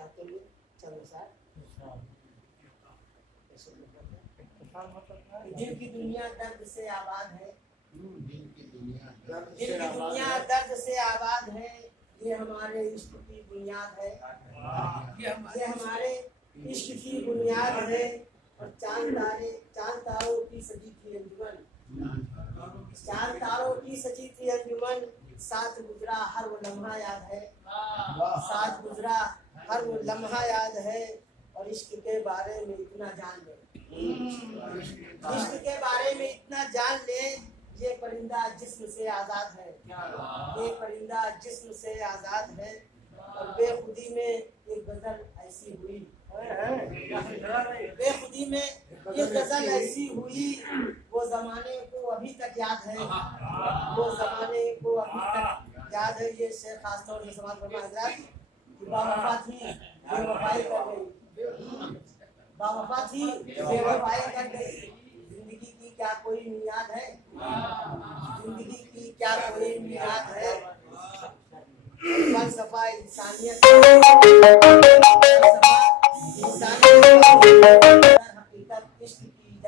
چاہتے ہوئے چند سال دل کی دنیا درد سے آباد ہے، دل کی دنیا درد سے آباد ہے، یہ ہمارے عشق کی بنیاد ہے، یہ ہمارے عشق کی بنیاد ہے، اور چاند تاروں کی سجی تھی انجمن، چاند تاروں کی سجی تھی انجمن، ساتھ گزرا ہر وہ لمحہ یاد ہے، ساتھ گزرا ہر وہ لمحہ یاد ہے، اور عشق کے بارے میں اتنا جان لے، عشق کے بارے میں اتنا جان لے، یہ پرندہ جسم سے آزاد ہے، یہ پرندہ جسم سے آزاد ہے، اور بے خودی میں ایک غزل ایسی ہوئی، بے خودی میں یہ غزل ایسی ہوئی، وہ زمانے کو ابھی تک یاد ہے، وہ زمانے کو ابھی تک یاد ہے۔ یہ شیخ خاص طور سے سماعت فرما حضرات، باوفا تھی بے وفائی کر گئی، باوفا تھی بے وفائی کر گئی، زندگی کی کیا کوئی میعاد ہے، زندگی کی کیا کوئی میعاد ہے، فلسفہ انسانیت